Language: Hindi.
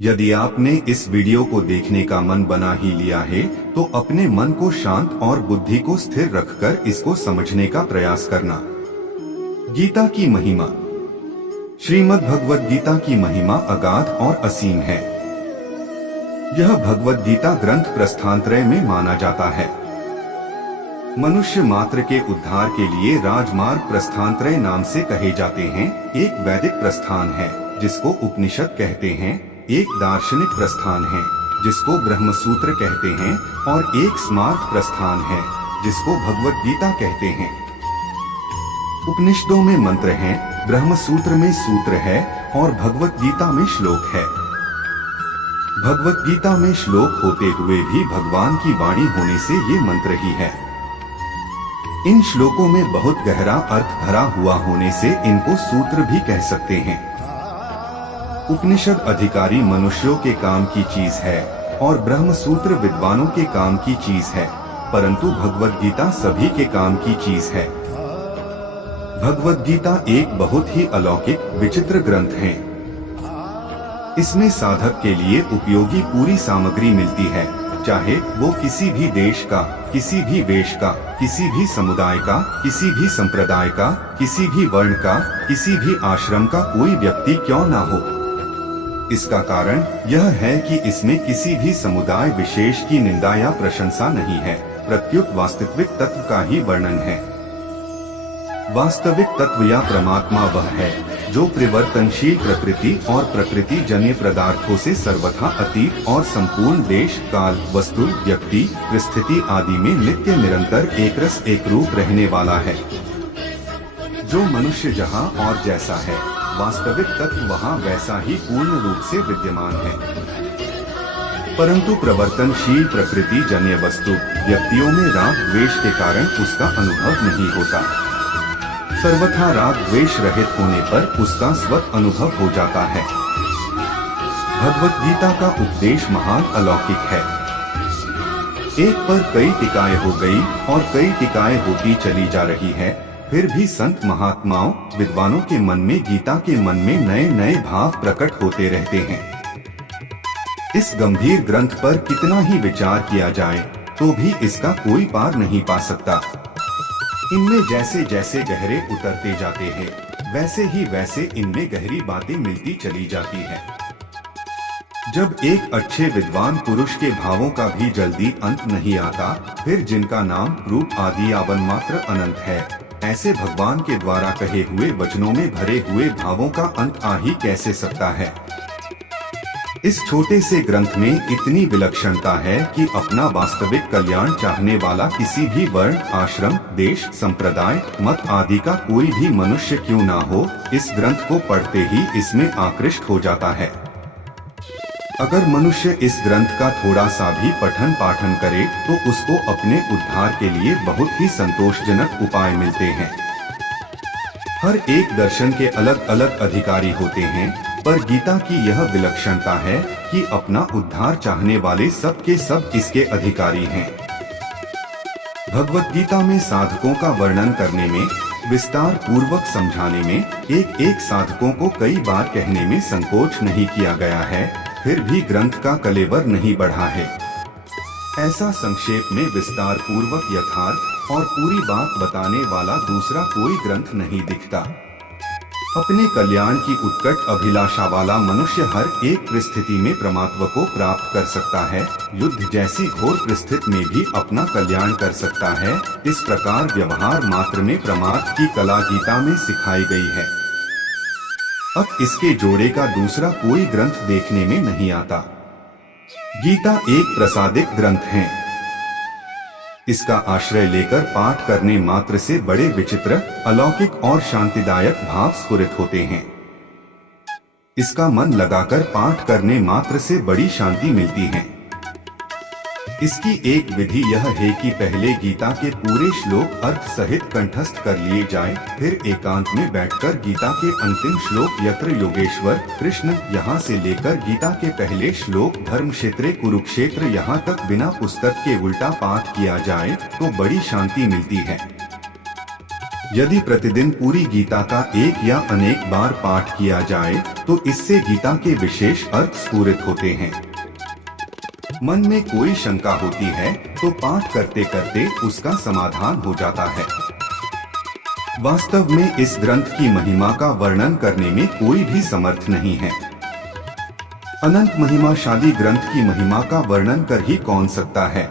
यदि आपने इस वीडियो को देखने का मन बना ही लिया है तो अपने मन को शांत और बुद्धि को स्थिर रखकर इसको समझने का प्रयास करना। गीता की महिमा। श्रीमद् भगवद गीता की महिमा अगाध और असीम है। यह भगवद गीता ग्रंथ प्रस्थानत्रय में माना जाता है। मनुष्य मात्र के उद्धार के लिए राजमार्ग प्रस्थानत्रय नाम से कहे जाते हैं। एक वैदिक प्रस्थान है जिसको उपनिषद कहते हैं, एक दार्शनिक प्रस्थान है जिसको ब्रह्मसूत्र कहते हैं और एक स्मार्त प्रस्थान है जिसको भगवद गीता कहते हैं। उपनिषदों में मंत्र हैं, ब्रह्मसूत्र में सूत्र है और भगवद गीता में श्लोक है। भगवद गीता में श्लोक होते हुए भी भगवान की वाणी होने से ये मंत्र ही है। इन श्लोकों में बहुत गहरा अर्थ भरा हुआ होने से इनको सूत्र भी कह सकते हैं। उपनिषद अधिकारी मनुष्यों के काम की चीज है और ब्रह्मसूत्र विद्वानों के काम की चीज है, परंतु भगवद गीता सभी के काम की चीज है। भगवद गीता एक बहुत ही अलौकिक विचित्र ग्रंथ है। इसमें साधक के लिए उपयोगी पूरी सामग्री मिलती है, चाहे वो किसी भी देश का, किसी भी वेश का, किसी भी समुदाय का, किसी भी संप्रदाय का, किसी भी वर्ण का, किसी भी आश्रम का कोई व्यक्ति क्यों ना हो। इसका कारण यह है कि इसमें किसी भी समुदाय विशेष की निंदा या प्रशंसा नहीं है, प्रत्युत वास्तविक तत्व का ही वर्णन है। वास्तविक तत्व या परमात्मा वह है जो परिवर्तनशील प्रकृति और प्रकृति जन्य पदार्थों से सर्वथा अतीत और संपूर्ण देश, काल, वस्तु, व्यक्ति, परिस्थिति आदि में नित्य निरंतर एक रस एक रूप रहने वाला है। जो मनुष्य जहाँ और जैसा है, वास्तविक तत्व वहाँ वैसा ही पूर्ण रूप से विद्यमान है, परंतु प्रवर्तनशील प्रकृति जन्य वस्तु व्यक्तियों में राग द्वेष के कारण उसका अनुभव नहीं होता। सर्वथा राग द्वेष रहित होने पर उसका स्वत अनुभव हो जाता है। भगवद गीता का उपदेश महान अलौकिक है। एक पर कई टीकाएं हो गई और कई टीकाएं होती चली जा रही है, फिर भी संत महात्माओं विद्वानों के मन में गीता के मन में नए नए भाव प्रकट होते रहते हैं। इस गंभीर ग्रंथ पर कितना ही विचार किया जाए तो भी इसका कोई पार नहीं पा सकता। इनमें जैसे जैसे गहरे उतरते जाते हैं वैसे इनमें गहरी बातें मिलती चली जाती है। जब एक अच्छे विद्वान पुरुष के भावों का भी जल्दी अंत नहीं आता, फिर जिनका नाम रूप आदि यावन मात्र अनंत है, ऐसे भगवान के द्वारा कहे हुए वचनों में भरे हुए भावों का अंत आ ही कैसे सकता है। इस छोटे से ग्रंथ में इतनी विलक्षणता है कि अपना वास्तविक कल्याण चाहने वाला किसी भी वर्ण, आश्रम, देश, संप्रदाय, मत आदि का कोई भी मनुष्य क्यों ना हो, इस ग्रंथ को पढ़ते ही इसमें आकृष्ट हो जाता है। अगर मनुष्य इस ग्रंथ का थोड़ा सा भी पठन पाठन करे तो उसको अपने उद्धार के लिए बहुत ही संतोषजनक उपाय मिलते हैं। हर एक दर्शन के अलग अलग अधिकारी होते हैं, पर गीता की यह विलक्षणता है कि अपना उद्धार चाहने वाले सब के सब इसके अधिकारी हैं। भगवद गीता में साधकों का वर्णन करने में, विस्तार पूर्वक समझाने में, एक एक साधकों को कई बार कहने में संकोच नहीं किया गया है, फिर भी ग्रंथ का कलेवर नहीं बढ़ा है। ऐसा संक्षेप में विस्तार पूर्वक यथार्थ और पूरी बात बताने वाला दूसरा कोई ग्रंथ नहीं दिखता। अपने कल्याण की उत्कट अभिलाषा वाला मनुष्य हर एक परिस्थिति में परमात्मा को प्राप्त कर सकता है, युद्ध जैसी घोर परिस्थिति में भी अपना कल्याण कर सकता है। इस प्रकार व्यवहार मात्र में परमार्थ की कला गीता में सिखाई गई है। अब इसके जोड़े का दूसरा कोई ग्रंथ देखने में नहीं आता। गीता एक प्रसादिक ग्रंथ है। इसका आश्रय लेकर पाठ करने मात्र से बड़े विचित्र, अलौकिक और शांतिदायक भाव स्फुरित होते हैं। इसका मन लगाकर पाठ करने मात्र से बड़ी शांति मिलती है। इसकी एक विधि यह है कि पहले गीता के पूरे श्लोक अर्थ सहित कंठस्थ कर लिए जाएं, फिर एकांत में बैठकर गीता के अंतिम श्लोक यत्र योगेश्वर कृष्ण यहाँ से लेकर गीता के पहले श्लोक धर्म क्षेत्रे कुरुक्षेत्र यहाँ तक बिना पुस्तक के उल्टा पाठ किया जाए तो बड़ी शांति मिलती है। यदि प्रतिदिन पूरी गीता का एक या अनेक बार पाठ किया जाए तो इससे गीता के विशेष अर्थ स्फुरित होते हैं। मन में कोई शंका होती है तो पाठ करते करते उसका समाधान हो जाता है। वास्तव में इस ग्रंथ की महिमा का वर्णन करने में कोई भी समर्थ नहीं है। अनंत महिमाशाली ग्रंथ की महिमा का वर्णन कर ही कौन सकता है।